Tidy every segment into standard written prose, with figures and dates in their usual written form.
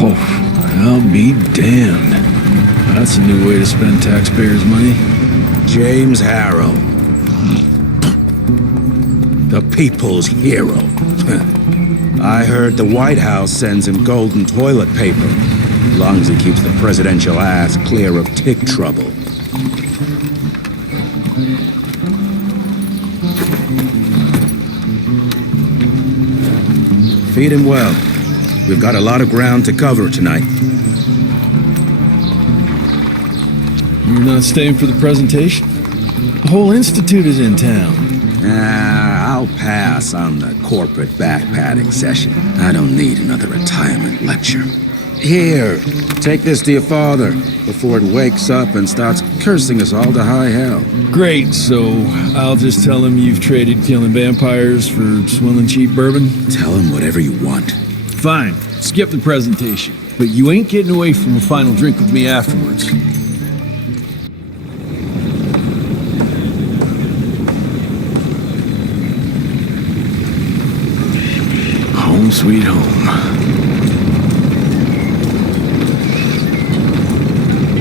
Oh, I'll be damned. That's a new way to spend taxpayers' money. James Harrow. The people's hero. I heard the White House sends him golden toilet paper, as long as he keeps the presidential ass clear of tick trouble. Feed him well. We've got a lot of ground to cover tonight. You're not staying for the presentation? The whole institute is in town. I'll pass on the corporate back-patting session. I don't need another retirement lecture. Here, take this to your father before it wakes up and starts cursing us all to high hell. Great, so I'll just tell him you've traded killing vampires for swilling cheap bourbon? Tell him whatever you want. Fine, skip the presentation. But you ain't getting away from a final drink with me afterwards. Home sweet home.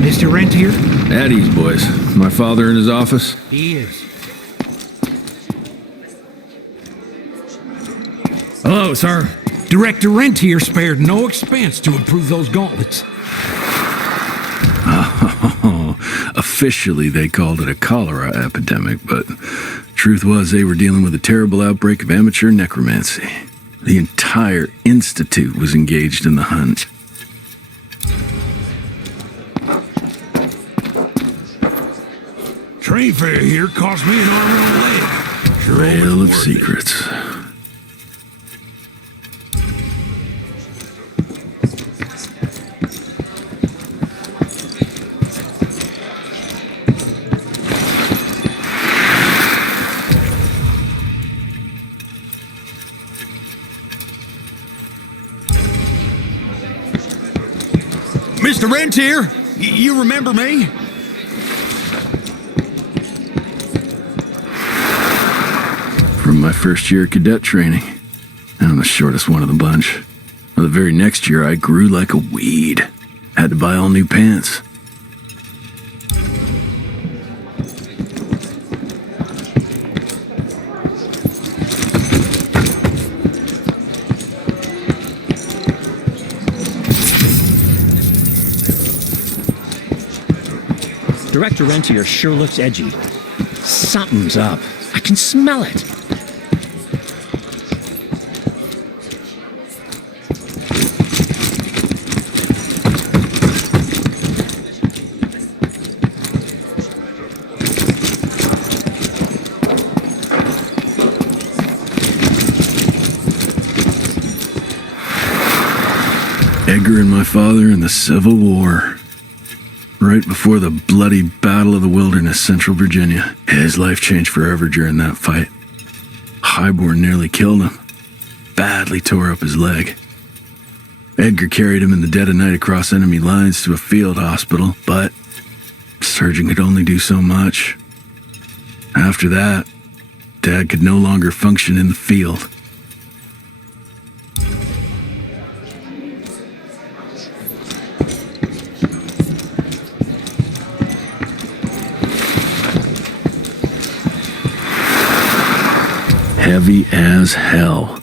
Mr. Rentier? At ease, boys. My father in his office? He is. Hello, sir. Director Rentier spared no expense to improve those gauntlets. Officially, they called it a cholera epidemic, but truth was they were dealing with a terrible outbreak of amateur necromancy. The entire institute was engaged in the hunt. Train fare here cost me an arm and a leg. Trail of secrets. Mr. Rentier, you remember me? From my first year of cadet training. I'm the shortest one of the bunch. Well, the very next year, I grew like a weed. Had to buy all new pants. Director Rentier sure looks edgy. Something's up. I can smell it. Edgar and my father in the Civil War. Right before the bloody Battle of the Wilderness, Central Virginia. His life changed forever during that fight. Highborn nearly killed him. Badly tore up his leg. Edgar carried him in the dead of night across enemy lines to a field hospital, but the surgeon could only do so much. After that, Dad could no longer function in the field. Heavy as hell.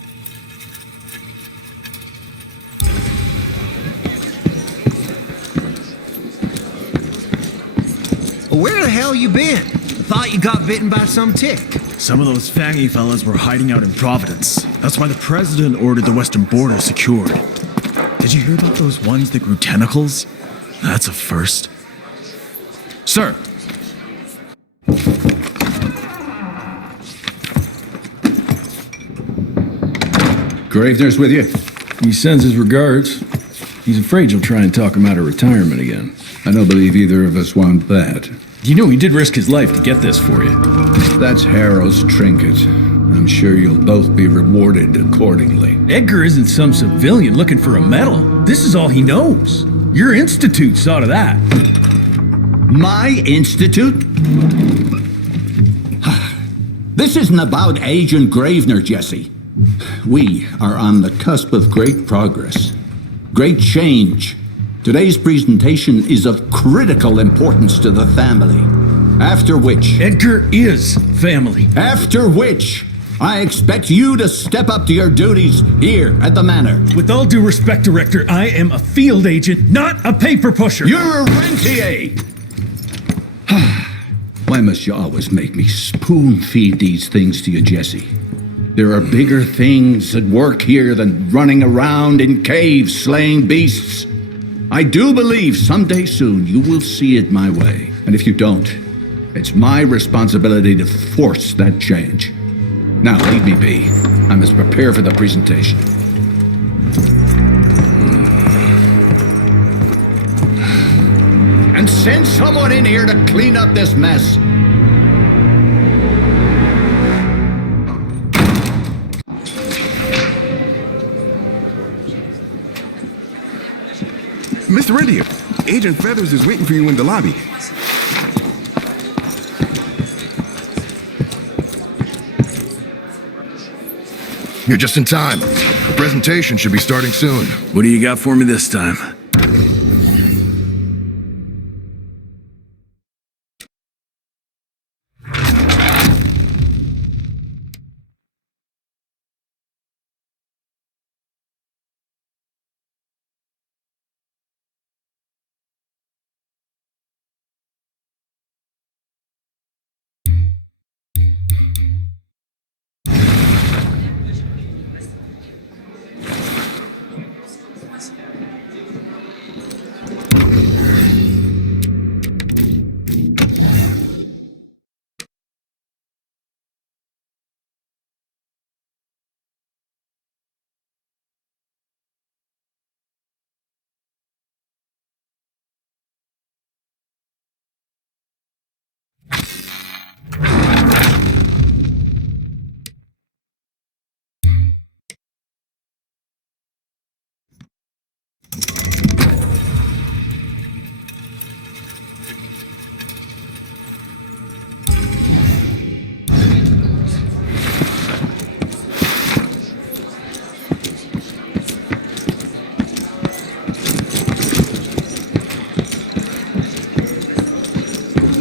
Where the hell you been? Thought you got bitten by some tick. Some of those fangy fellas were hiding out in Providence. That's why the president ordered the western border secured. Did you hear about those ones that grew tentacles? That's a first. Sir! Gravener's with you? He sends his regards. He's afraid you'll try and talk him out of retirement again. I don't believe either of us want that. You know he did risk his life to get this for you. That's Harrow's trinket. I'm sure you'll both be rewarded accordingly. Edgar isn't some civilian looking for a medal. This is all he knows. Your institute saw to that. My institute? This isn't about Agent Gravener, Jesse. We are on the cusp of great progress. Great change. Today's presentation is of critical importance to the family. After which... Edgar is family. After which... I expect you to step up to your duties here at the manor. With all due respect, Director, I am a field agent, not a paper pusher. You're a rentier! Why must you always make me spoon-feed these things to you, Jesse? There are bigger things at work here than running around in caves slaying beasts. I do believe someday soon you will see it my way. And if you don't, it's my responsibility to force that change. Now, leave me be. I must prepare for the presentation. And send someone in here to clean up this mess. Mr. Rentier, Agent Feathers is waiting for you in the lobby. You're just in time. The presentation should be starting soon. What do you got for me this time?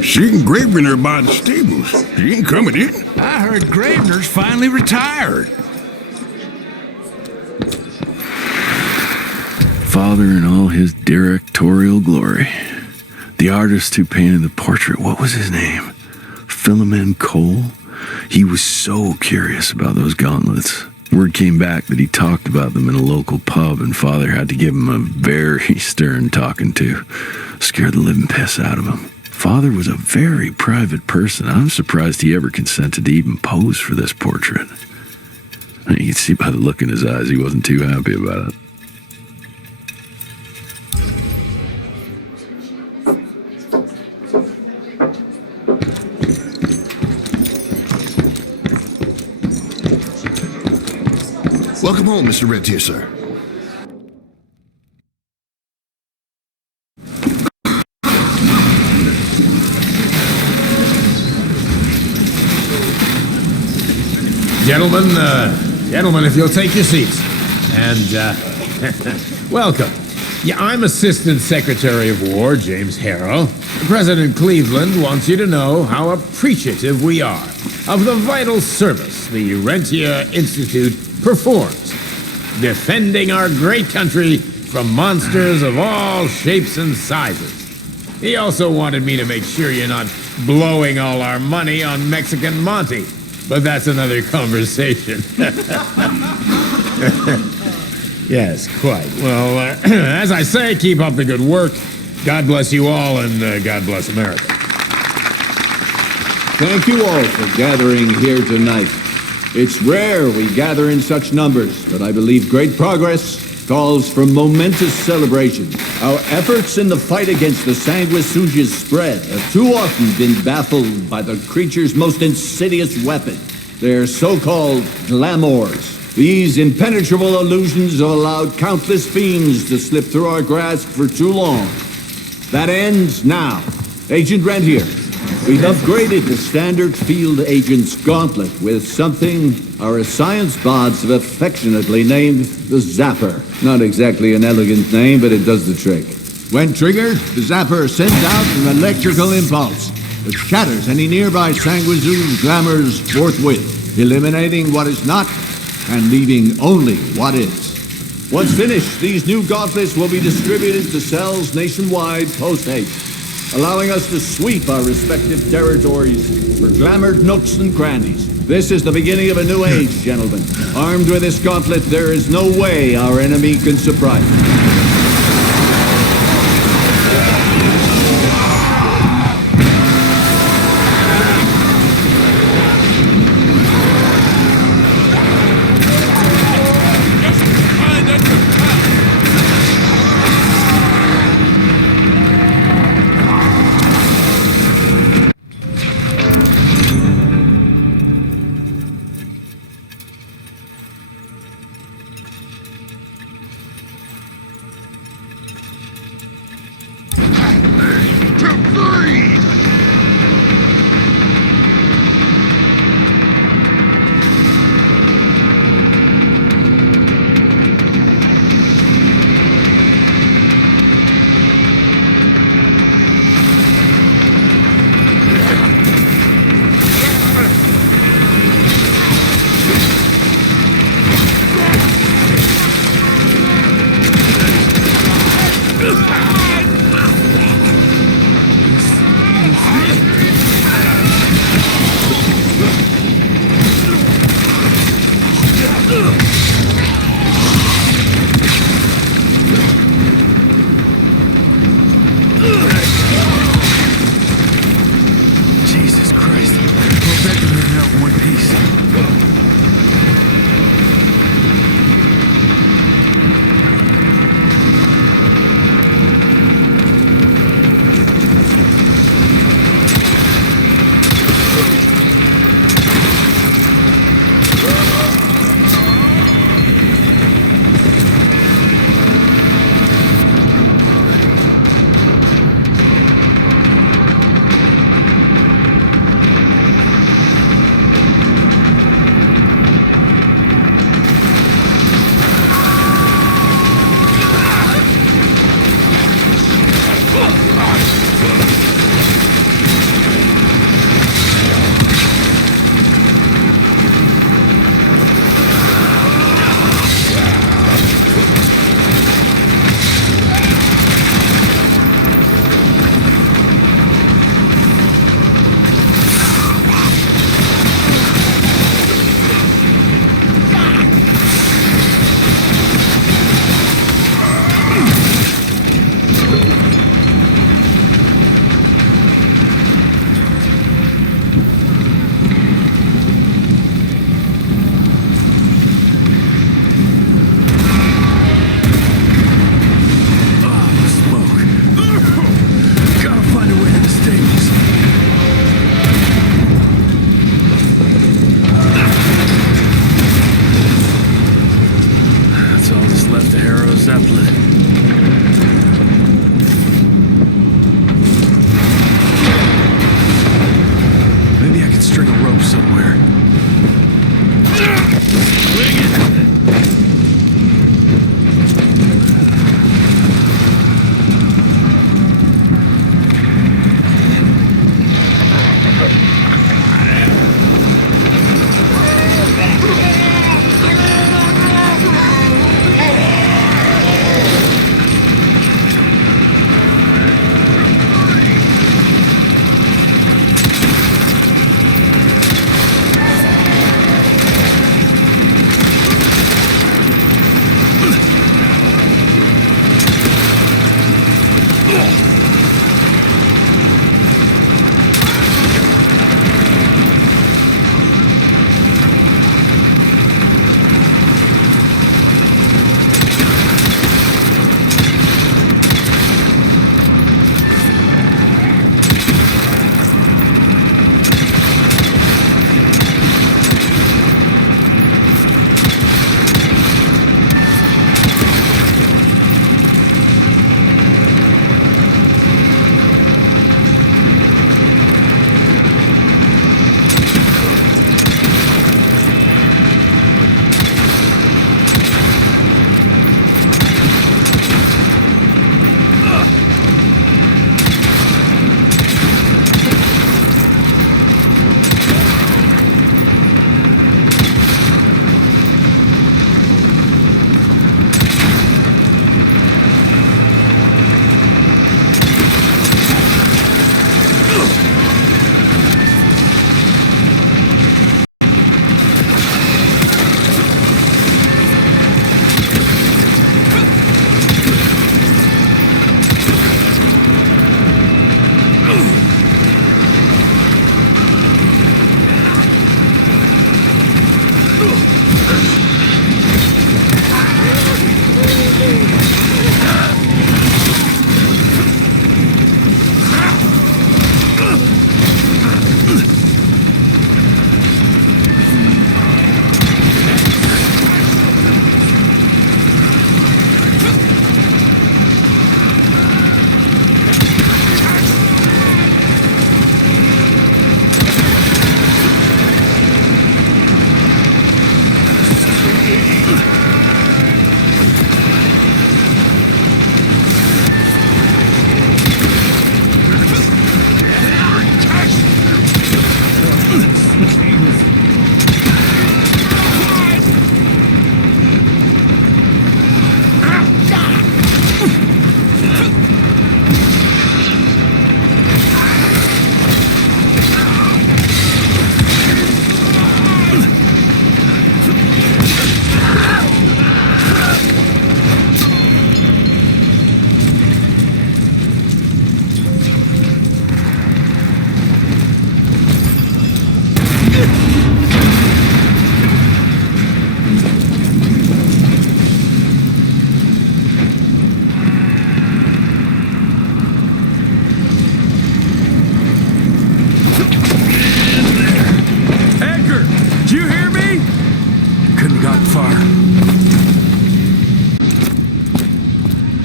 She and Gravener by the stables. She ain't coming in. I heard Gravener's finally retired. Father in all his directorial glory. The artist who painted the portrait, what was his name? Philomen Cole? He was so curious about those gauntlets. Word came back that he talked about them in a local pub, and Father had to give him a very stern talking to. Scared the living piss out of him. Father was a very private person. I'm surprised he ever consented to even pose for this portrait. You can see by the look in his eyes he wasn't too happy about it. Welcome home, Mr. Rentier, sir. Gentlemen, if you'll take your seats. And, welcome. Yeah, I'm Assistant Secretary of War, James Harrow. President Cleveland wants you to know how appreciative we are of the vital service the Rentier Institute performs, defending our great country from monsters of all shapes and sizes. He also wanted me to make sure you're not blowing all our money on Mexican Monty. But that's another conversation. Yes, quite. Well, as I say, keep up the good work. God bless you all, and God bless America. Thank you all for gathering here tonight. It's rare we gather in such numbers, but I believe great progress calls for momentous celebration. Our efforts in the fight against the sanguisuga's spread have too often been baffled by the creature's most insidious weapon, their so-called glamours. These impenetrable illusions have allowed countless fiends to slip through our grasp for too long. That ends now. Agent Rentier, We've upgraded the standard field agent's gauntlet with something our science bots have affectionately named the Zapper. Not exactly an elegant name, but it does the trick. When triggered, the Zapper sends out an electrical impulse that shatters any nearby sanguizoos glamours forthwith, eliminating what is not and leaving only what is. Once finished, these new gauntlets will be distributed to cells nationwide post-haste, allowing us to sweep our respective territories for glamoured nooks and crannies. This is the beginning of a new age, gentlemen. Armed with this gauntlet, there is no way our enemy can surprise us.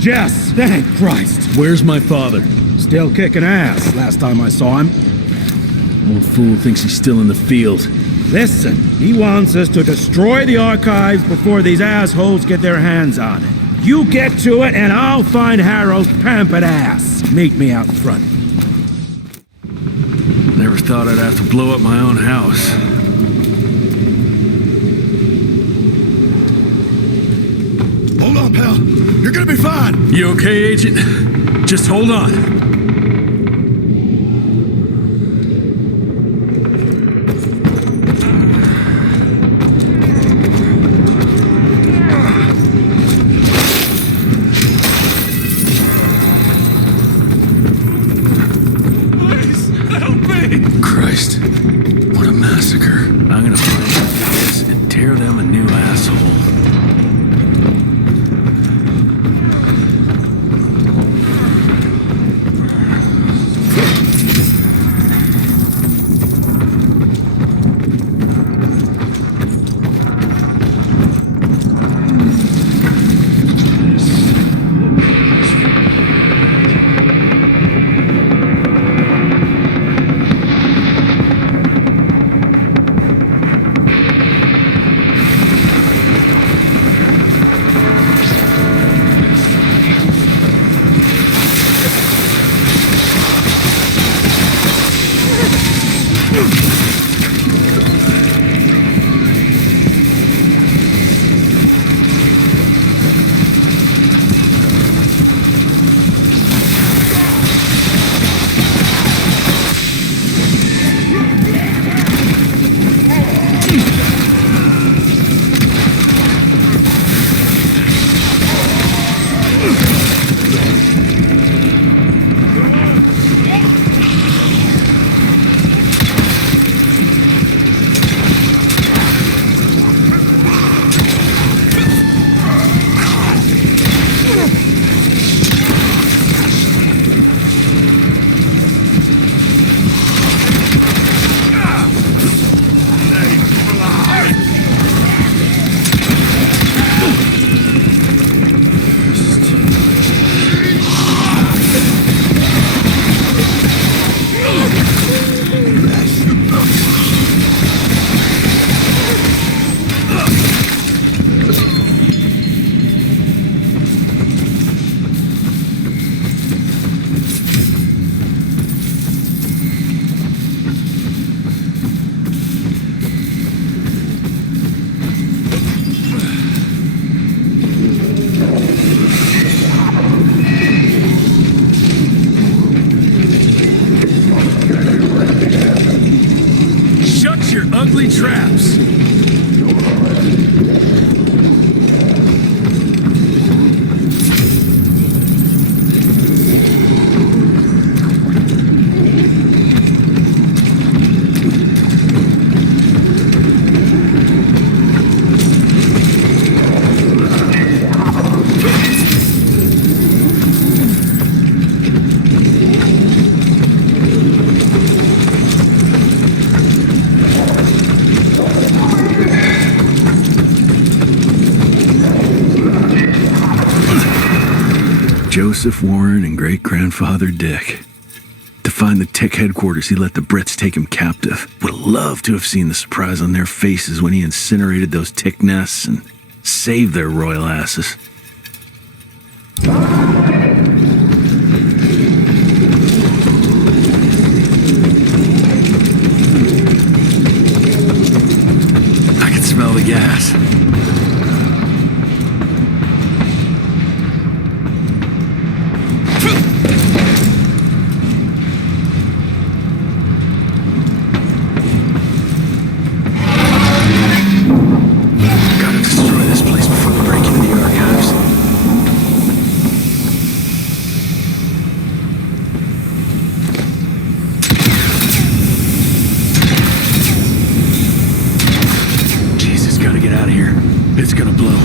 Yes, thank Christ. Where's my father? Still kicking ass last time I saw him. Old fool thinks he's still in the field. Listen, he wants us to destroy the archives before these assholes get their hands on it. You get to it and I'll find Harrow's pampered ass. Meet me out front. Never thought I'd have to blow up my own house. Hold on, pal. You're gonna be fine. You okay, Agent? Just hold on. Please, help me! Christ, what a massacre. I'm gonna find these guys and tear them a new asshole. Joseph Warren and great-grandfather Dick. To find the Tick headquarters, he let the Brits take him captive. Would have loved to have seen the surprise on their faces when he incinerated those Tick nests and saved their royal asses. I can smell the gas. Gotta destroy this place before they break into the archives. Jesus, gotta get out of here. It's gonna blow.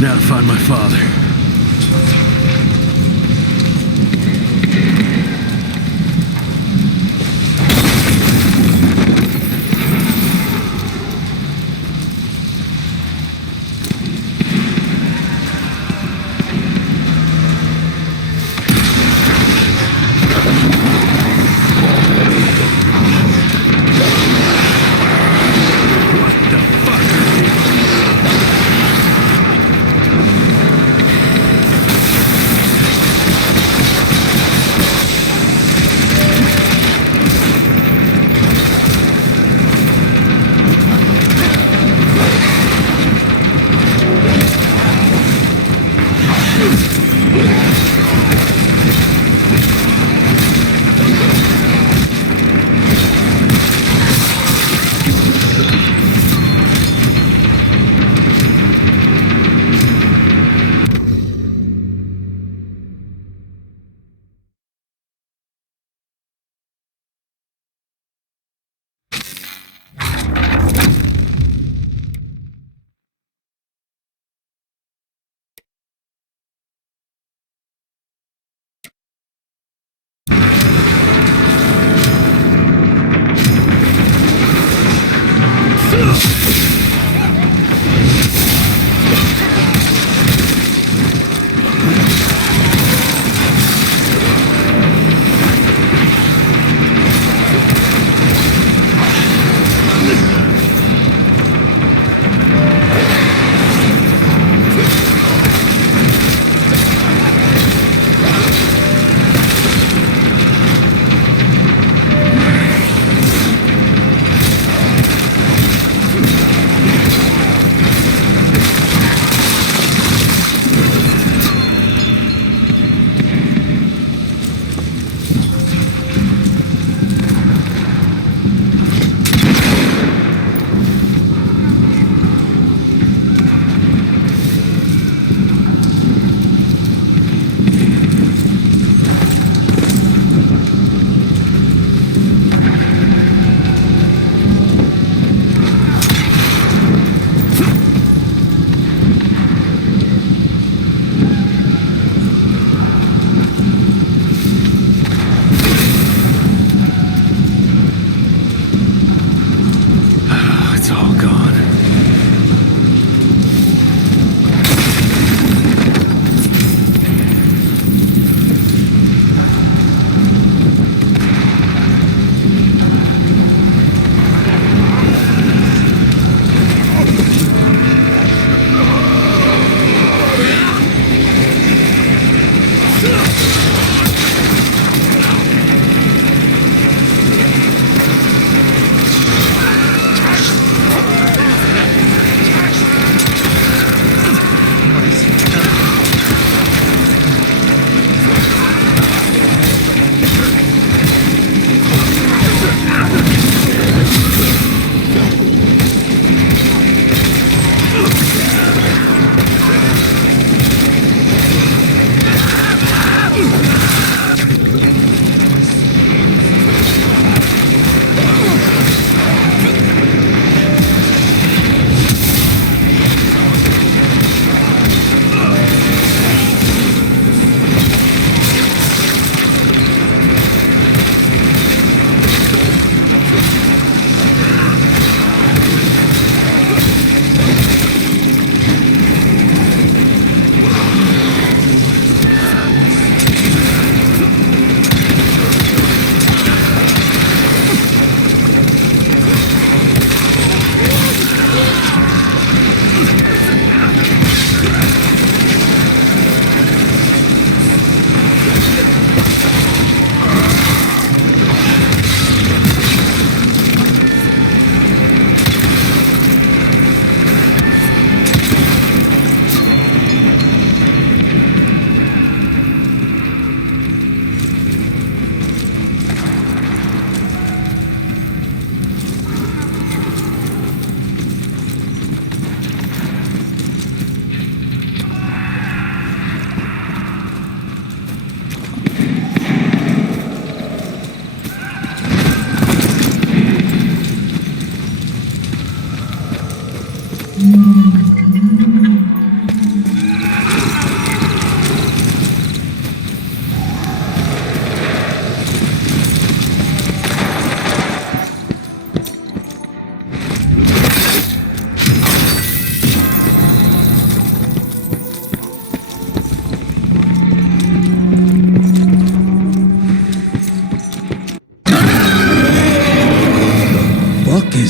Now to find my father.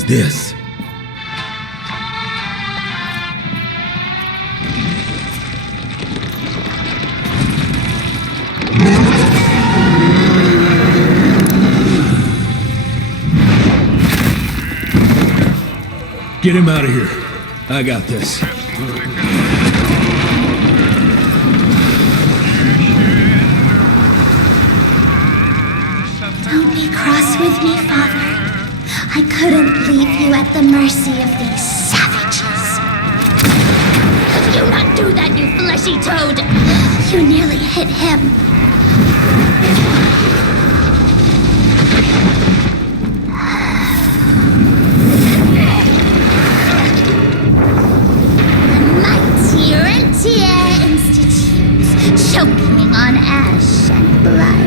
this? Get him out of here. I got this. Don't be cross with me, Father. I couldn't leave you at the mercy of these savages. Could you not do that, you fleshy toad? You nearly hit him. Rentier Institute, choking on ash and blood.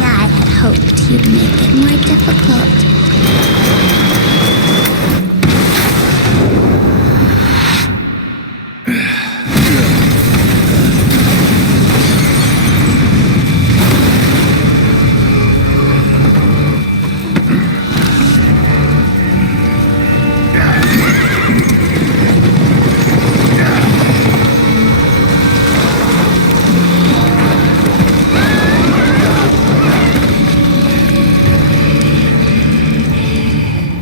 I had hoped you'd make it more difficult.